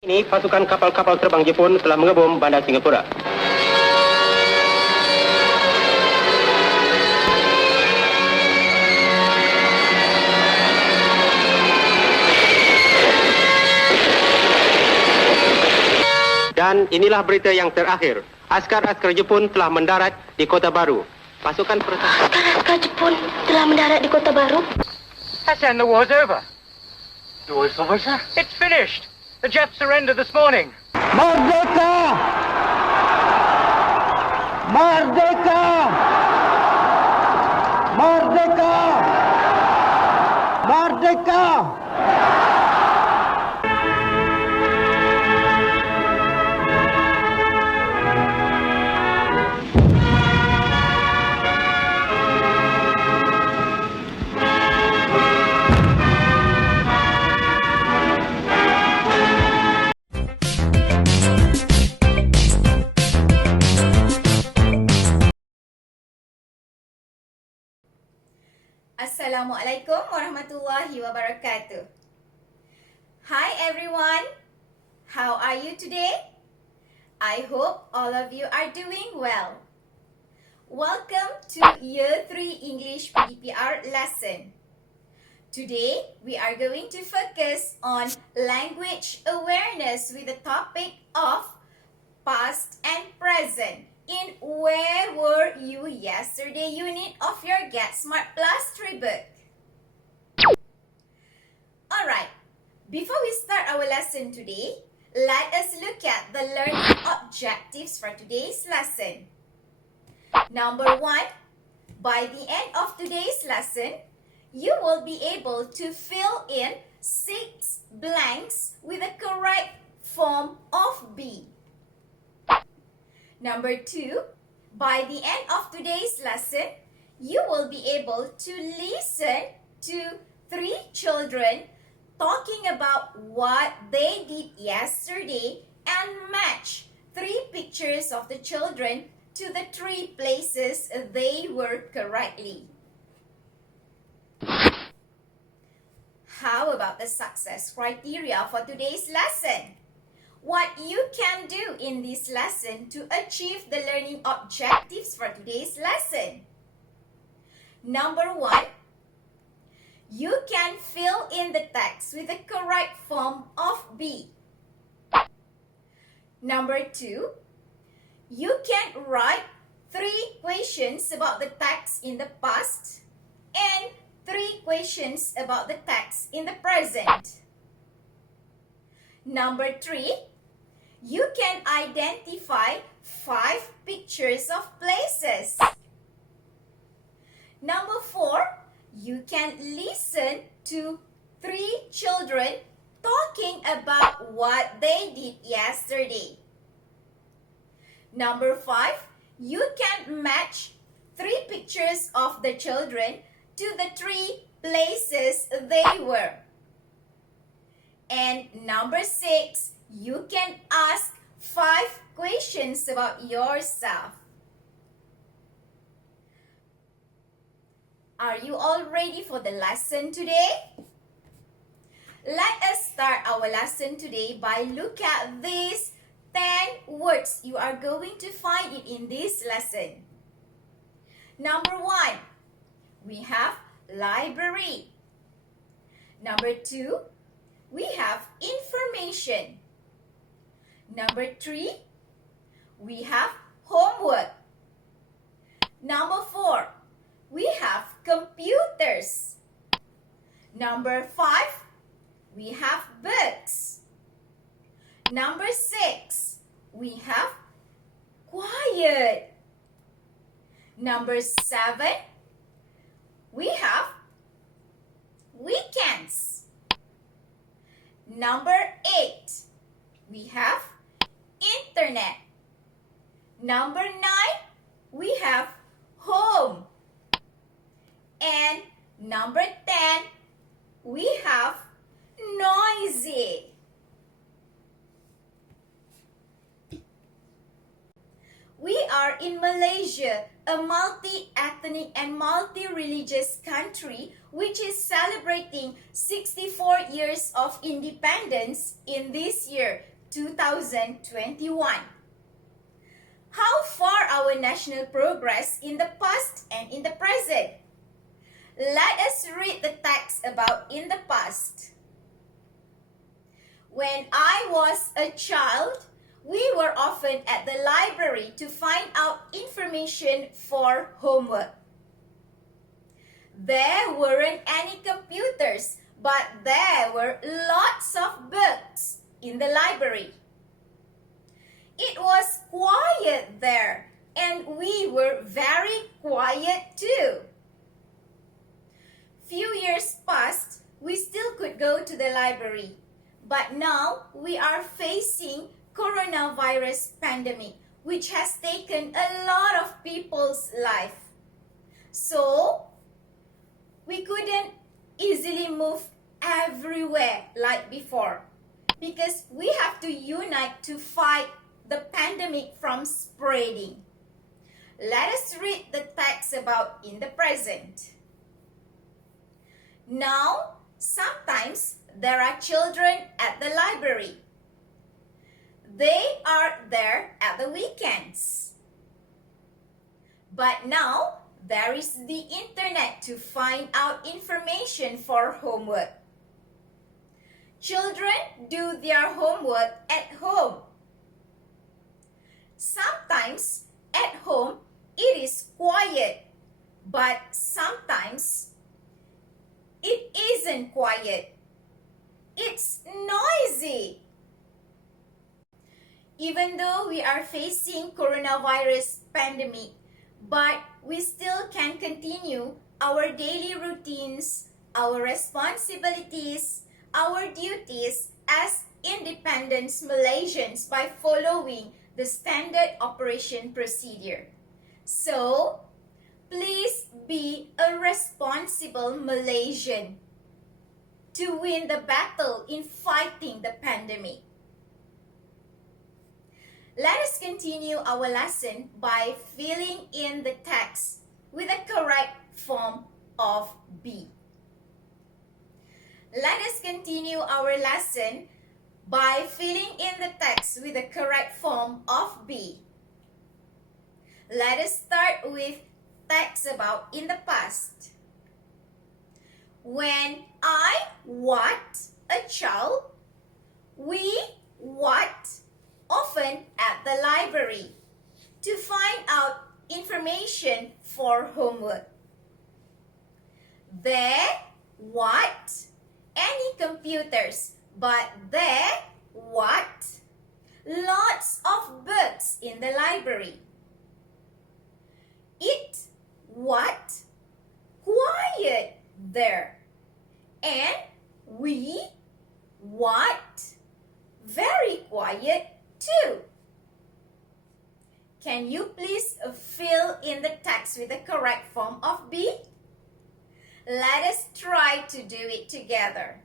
Ini pasukan kapal-kapal terbang Jepun telah mengebom bandar Singapura. Dan inilah berita yang terakhir. Askar-askar Jepun telah mendarat di Kota Baru. Pasukan pertahanan. Askar-askar Jepun telah mendarat di Kota Baru. Hassan, the war's over. The war's over, sir? It's finished. The Japs surrendered this morning. Merdeka! Merdeka! Merdeka! Merdeka! Assalamualaikum warahmatullahi wabarakatuh. Hi everyone, how are you today? I hope all of you are doing well. Welcome to Year 3 English PDPR lesson. Today we are going to focus on language awareness with the topic of past and present in Where Were You Yesterday unit of your Get Smart Plus 3 book. Alright, before we start our lesson today, let us look at the learning objectives for today's lesson. Number 1, by the end of today's lesson, you will be able to fill in 6 blanks with the correct form of be. Number 2, by the end of today's lesson, you will be able to listen to 3 children talking about what they did yesterday and match 3 pictures of the children to the 3 places they were correctly. How about the success criteria for today's lesson? What you can do in this lesson to achieve the learning objectives for today's lesson. Number 1, you can fill in the text with the correct form of be. Number 2, you can write 3 questions about the text in the past and 3 questions about the text in the present. Number 3, you can identify 5 pictures of places. Number 4, you can listen to 3 children talking about what they did yesterday. Number 5, you can match 3 pictures of the children to the 3 places they were. And number 6, you can ask 5 questions about yourself. Are you all ready for the lesson today? Let us start our lesson today by look at these 10 words. You are going to find it in this lesson. Number 1, we have library. Number 2, we have information. Number 3, we have homework. Number 4, we have computers. Number 5, we have books. Number 6, we have quiet. Number 7, we have weekends. Number 8, we have internet. Number 9, we have home. And number 10, we have noisy. We are in Malaysia, a multi-ethnic and multi-religious country which is celebrating 64 years of independence in this year, 2021. How far our national progress in the past and in the present? Let us read the text about in the past. When I was a child, we were often at the library to find out information for homework. There weren't any computers, but there were lots of books in the library. It was quiet there, and we were very quiet too. Few years passed, we still could go to the library, but now we are facing coronavirus pandemic, which has taken a lot of people's life. So, we couldn't easily move everywhere like before because we have to unite to fight the pandemic from spreading. Let us read the text about in the present. Now, sometimes there are children at the library. They are there at the weekends. But now, there is the internet to find out information for homework. Children do their homework at home. Sometimes at home it is quiet, but sometimes it isn't quiet. It's noisy. Even though we are facing coronavirus pandemic, but we still can continue our daily routines, our responsibilities, our duties as independent Malaysians by following the standard operation procedure. So, please be a responsible Malaysian to win the battle in fighting the pandemic. Let us continue our lesson by filling in the text with the correct form of be. Let us continue our lesson by filling in the text with the correct form of be. Let us start with text about in the past. When I was a child, we was often at the library to find out information for homework. There weren't any computers, but there was lots of books in the library. It was quiet there, and we was very quiet too. Can you please fill in the text with the correct form of be? Let us try to do it together.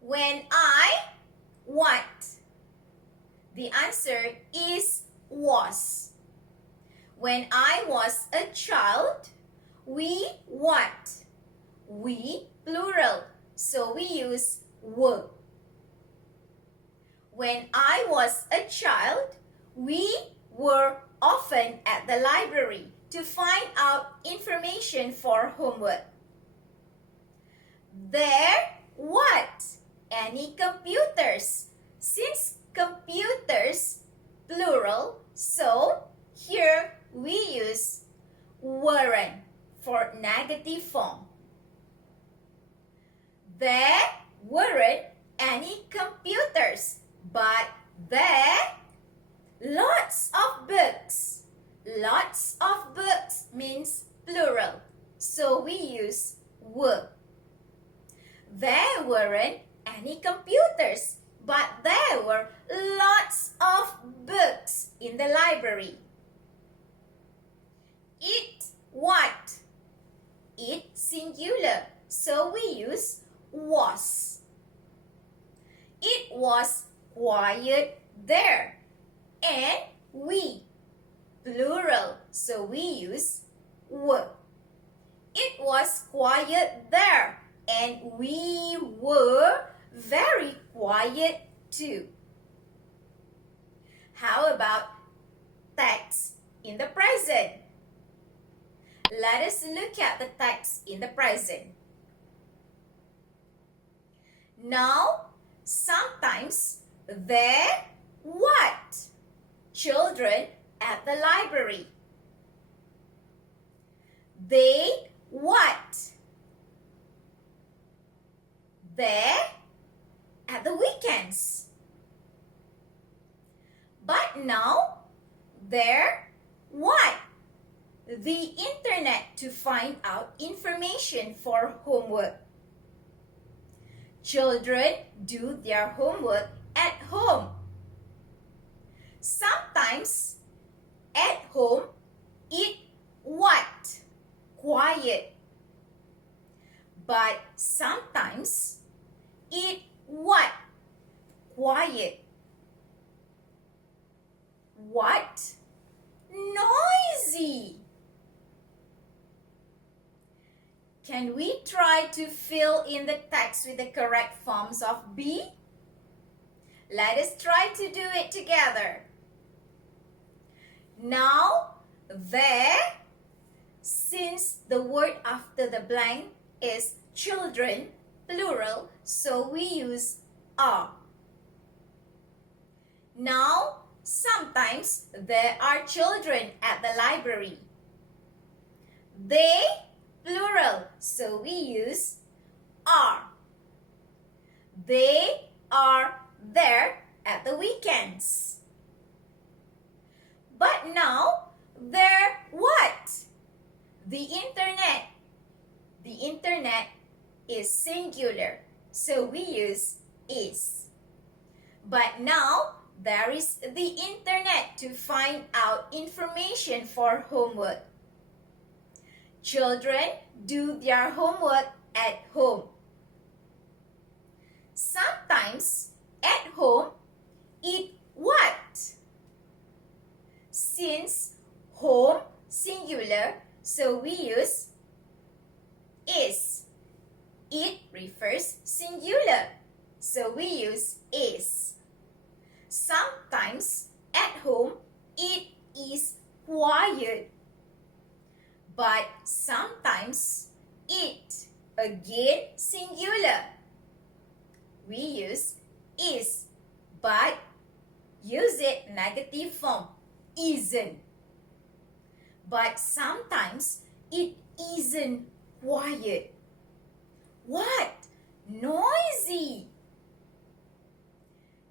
When I was, the answer is was. When I was a child, we was. We plural, so we use were. When I was a child, we were often at the library to find out information for homework. There weren't any computers. Since computers, plural, so here we use weren't for negative form. There weren't any computers, but there lots of books. Lots of books means plural, so we use were. There weren't any computers, but there were lots of books in the library. It what? It singular, so we use was. It was quiet there, and we plural, so we use were. It was quiet there, and we were very quiet too. How about text in the present? Let us look at the text in the present. Now, sometimes there what? Children at the library. They what? There at the weekends. But now, there what? The internet to find out information for homework. Children do their homework at home. Sometimes at home, it what? Quiet. But sometimes it what? Quiet. What? Noisy. Can we try to fill in the text with the correct forms of be? Let us try to do it together. Now, there, since the word after the blank is children, plural, so we use are. Now, sometimes there are children at the library. They, plural, so we use are. They are there at the weekends. But now, they're what? The internet. The internet is singular, so we use is. But now, there is the internet to find out information for homework. Children do their homework at home. Sometimes at home, eat what? Since home singular, so we use is. It refers singular, so we use is. Sometimes at home, it is quiet. But sometimes it, again singular. We use is, but use it negative form, isn't. But sometimes it isn't quiet. What? Noisy.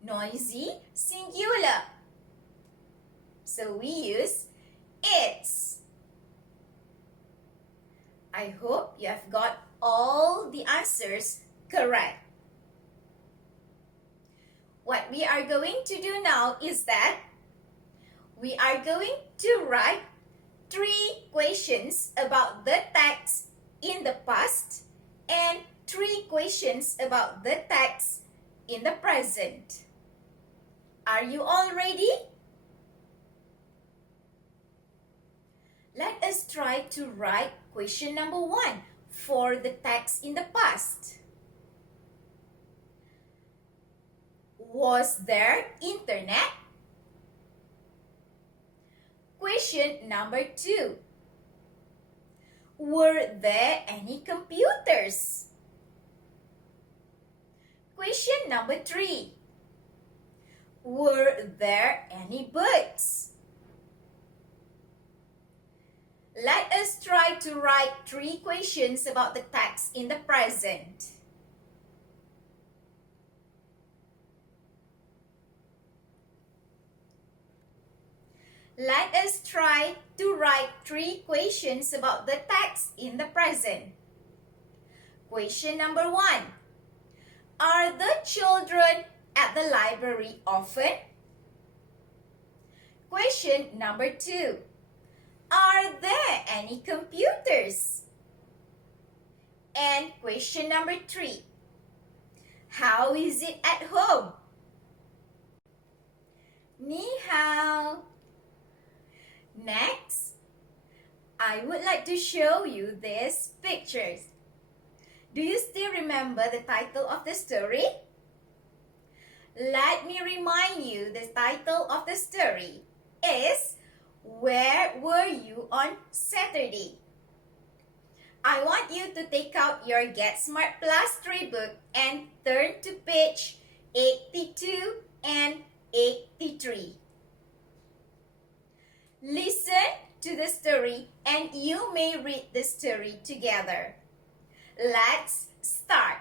Noisy, singular. So we use it's. I hope you have got all the answers correct. What we are going to do now is that we are going to write 3 questions about the text in the past and 3 questions about the text in the present. Are you all ready? Let us try to write question number 1 for the text in the past. Was there internet? Question number 2. Were there any computers? Question number 3. Were there any birds? Let us try to write 3 questions about the text in the present. Let us try to write 3 questions about the text in the present. Question number 1. Are the children at the library often? Question number 2. Are there any computers? And question number 3. How is it at home? Ni hao. Next, I would like to show you these pictures. Do you still remember the title of the story? let me remind you the title of the story is Where Were You on Saturday? I want you to take out your Get Smart Plus 3 book and turn to page 82 and 83. Listen to the story and you may read the story together. Let's start.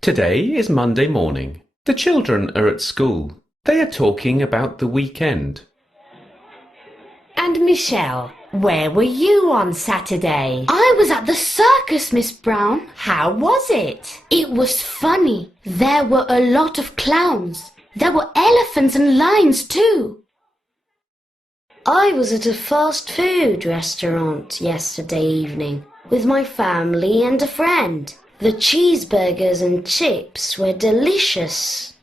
Today is Monday morning. The children are at school. They are talking about the weekend. And Michelle, where were you on Saturday? I was at the circus, Miss Brown. How was it? It was funny. There were a lot of clowns. There were elephants and lions too. I was at a fast food restaurant yesterday evening with my family and a friend. The cheeseburgers and chips were delicious.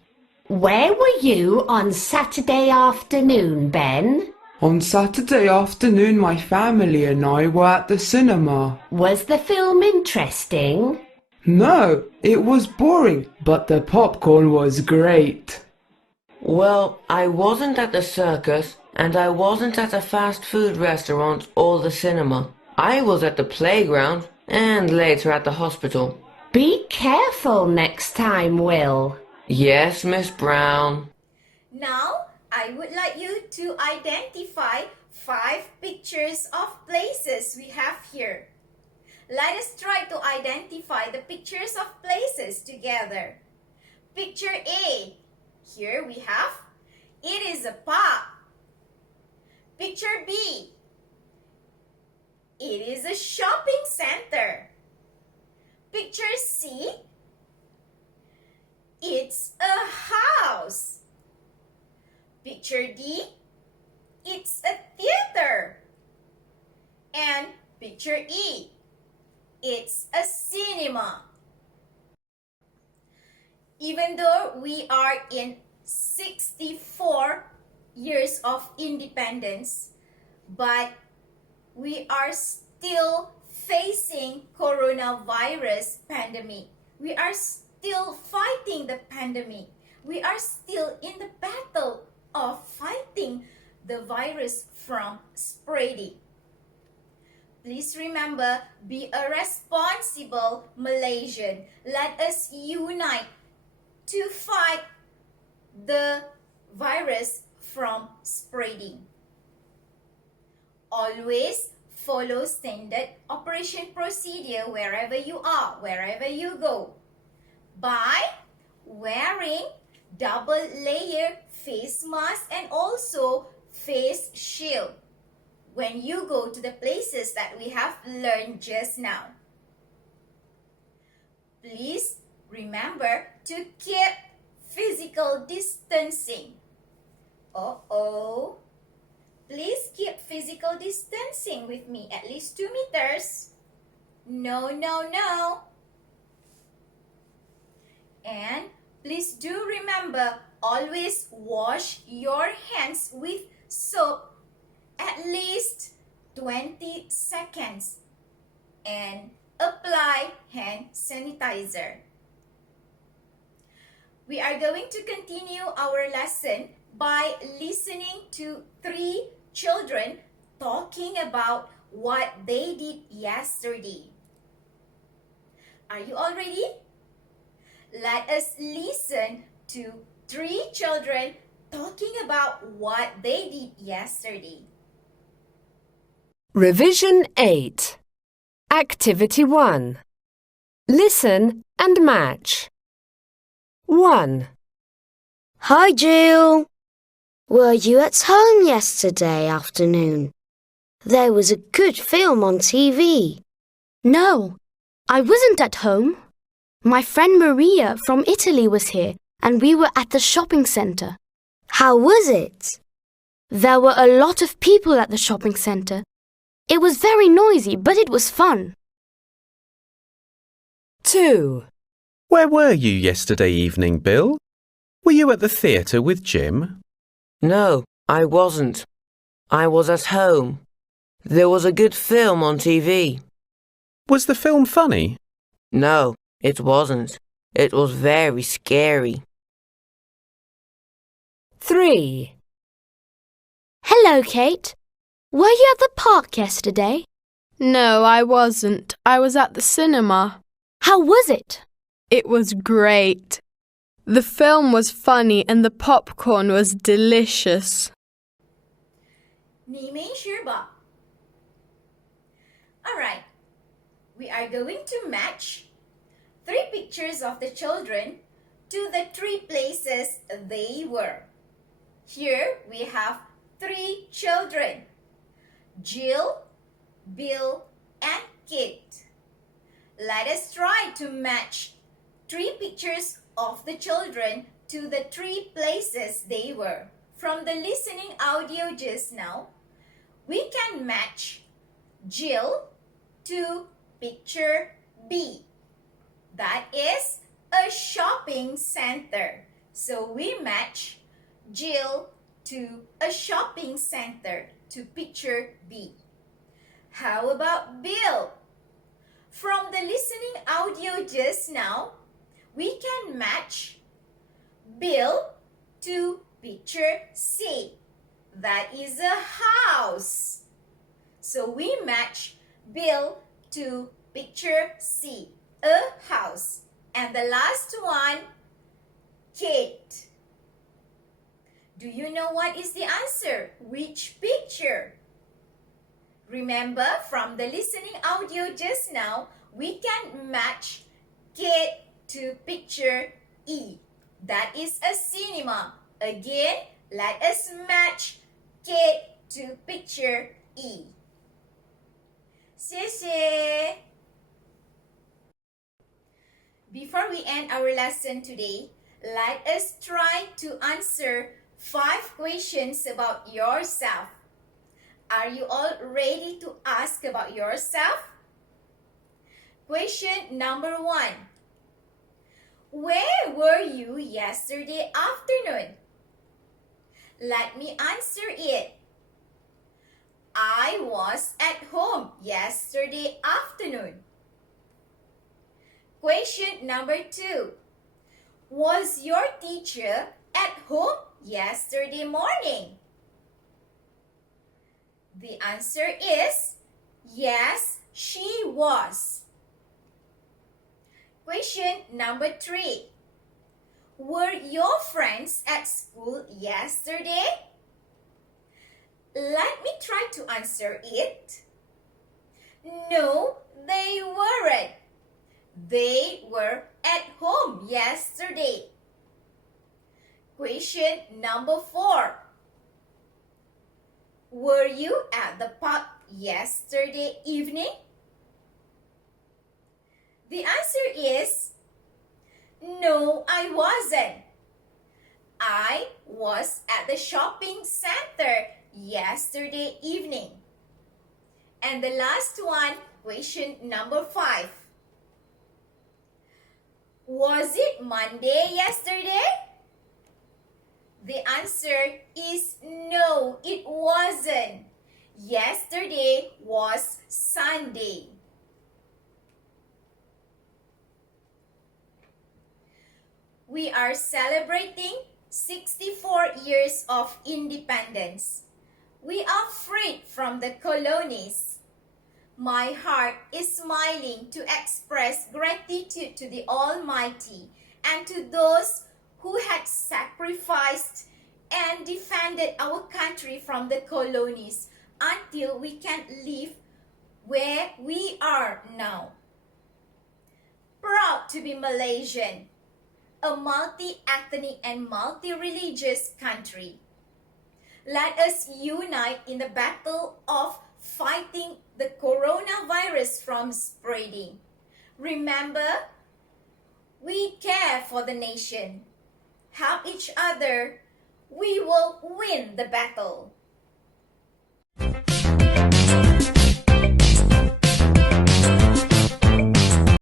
Where were you on Saturday afternoon, Ben? On Saturday afternoon, my family and I were at the cinema. Was the film interesting? No, it was boring, but the popcorn was great. Well, I wasn't at the circus, and I wasn't at a fast food restaurant or the cinema. I was at the playground and later at the hospital. Be careful next time, Will. Yes, Miss Brown. Now, I would like you to identify 5 pictures of places we have here. Let us try to identify the pictures of places together. Picture A. Here we have, it is a park. Picture B. It is a shopping center. Picture C. It's a house. Picture D. It's a theater. And picture E. It's a cinema. Even though we are in 64 years of independence, but we are still facing coronavirus pandemic. We are still fighting the pandemic. We are still in the battle of fighting the virus from spreading. Please remember, be a responsible Malaysian. Let us unite to fight the virus from spreading. Always follow standard operation procedure wherever you are, wherever you go, by wearing double layer face mask and also face shield when you go to the places that we have learned just now. Please remember to keep physical distancing. Please keep physical distancing with me, at least 2 meters. No. And please do remember, always wash your hands with soap at least 20 seconds and apply hand sanitizer. We are going to continue our lesson by listening to 3 children talking about what they did yesterday. Are you all ready? Let us listen to 3 children talking about what they did yesterday. Revision 8. Activity 1. Listen and match. 1. Hi, Jill. Were you at home yesterday afternoon? There was a good film on TV. No, I wasn't at home. My friend Maria from Italy was here and we were at the shopping centre. How was it? There were a lot of people at the shopping centre. It was very noisy, but it was fun. 2. Where were you yesterday evening, Bill? Were you at the theatre with Jim? No, I wasn't. I was at home. There was a good film on TV. Was the film funny? No, It wasn't. It was very scary. 3. Hello, Kate. Were you at the park yesterday? No, I wasn't. I was at the cinema. How was it? It was great. The film was funny and the popcorn was delicious. 你没事吧? Alright, we are going to match 3 pictures of the children to the 3 places they were. Here we have 3 children, Jill, Bill, and Kate. Let us try to match 3 pictures of the children to the 3 places they were. From the listening audio just now, we can match Jill to picture B. That is a shopping center. So we match Jill to a shopping center to picture B. How about Bill? From the listening audio just now, we can match Bill to picture C. That is a house. So we match Bill to picture C, a house. And the last one, Kate. Do you know what is the answer? Which picture? Remember, from the listening audio just now, we can match Kate to picture E. That is a cinema. Again, let us match Kate to picture E. 谢谢. Before we end our lesson today, let us try to answer 5 questions about yourself. Are you all ready to ask about yourself? Question number 1. Where were you yesterday afternoon? Let me answer it. I was at home yesterday afternoon. Question number 2. Was your teacher at home yesterday morning? The answer is yes, she was. Question number 3. Were your friends at school yesterday? Let me try to answer it. No, they weren't. They were at home yesterday. Question number 4. Were you at the park yesterday evening? The answer is no, I wasn't. I was at the shopping center yesterday evening. And the last one, question number 5. Was it Monday yesterday? The answer is no, it wasn't. Yesterday was Sunday. We are celebrating 64 years of independence. We are freed from the colonies. My heart is smiling to express gratitude to the Almighty and to those who had sacrificed and defended our country from the colonies until we can live where we are now. Proud to be Malaysian, a multi-ethnic and multi-religious country. Let us unite in the battle of fighting the coronavirus from spreading. Remember, we care for the nation. Help each other. We will win the battle.